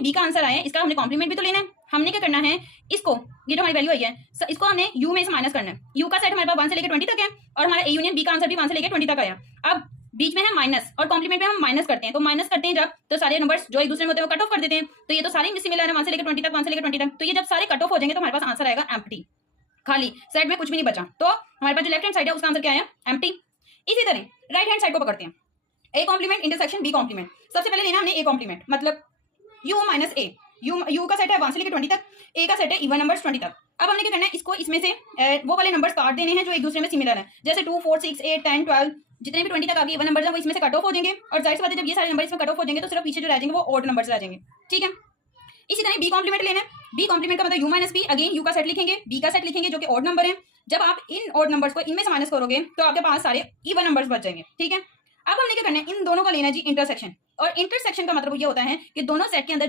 ये बी का आंसर आया है, इसका हमने कॉम्प्लीमेंट भी तो लेना है। हमने क्या करना है, इसको ये जो हमारी वैल्यू आई है इसको हमने यू में से माइनस करना है। यू का सेट हमारे पास 1 से लेकर 20 तक है और हमारा ए यूनियन बी का आंसर भी 1 से लेकर 20 तक आया। अब बीच में है माइनस और कॉम्प्लीमेंट में हम माइनस करते हैं, तो माइनस करते हैं जब तो सारे नंबर्स जो एक दूसरे में होते हैं वो कट ऑफ कर देते हैं। तो ये तो सारे सिमिलर है 1 से लेकर 20 तक, 1 से लेकर 20 तक। तो ये जब सारे कट ऑफ हो जाएंगे तो हमारे पास आंसर आएगा एम्प्टी, खाली, सेट में कुछ भी नहीं बचा। तो हमारे पास जो लेफ्ट हैंड साइड है उसका आंसर क्या आया, एम्प्टी। इसी तरह राइट हैंड साइड को पकड़ते हैं, A complement intersection B complement. सबसे पहले लेना हमने ए कॉम्प्लीमेंट, मतलब u माइनस ए। यू का सेट है 1 से लेकर 20 तक, ए का सेट है इवन नंबर्स 20 तक। अब हमने क्या करना है, इसको इसमें से वो वाले नंबर्स काट देने हैं जो एक दूसरे में सिमिलर है, जैसे 2 4 6 8 10 12 जितने भी 20 तक आगे इवन नंबर्स हैं वो इसमें से कट ऑफ हो जाएंगे। और जाहिर सी बात है जब ये सारे नंबर इसमें कट ऑफ हो जाएंगे तो सिर्फ पीछे जो रह जाएंगे वो ऑड नंबर्स रह जाएंगे, ठीक है। इसी तरह बी कॉम्प्लीमेंट लेना है, बी कॉम्प्लीमेंट का मतलब U minus B, again U का सेट लिखेंगे, बी का सेट लिखेंगे जो कि ऑड नंबर है। जब आप इन ऑड नंबर्स को इनमें से माइनस करोगे तो आपके पास सारे इवन नंबर्स बच जाएंगे, ठीक है। अब हमने क्या करना है, इन दोनों का लेना है जी इंटरसेक्शन। और इंटरसेक्शन का मतलब ये होता है कि दोनों सेट के अंदर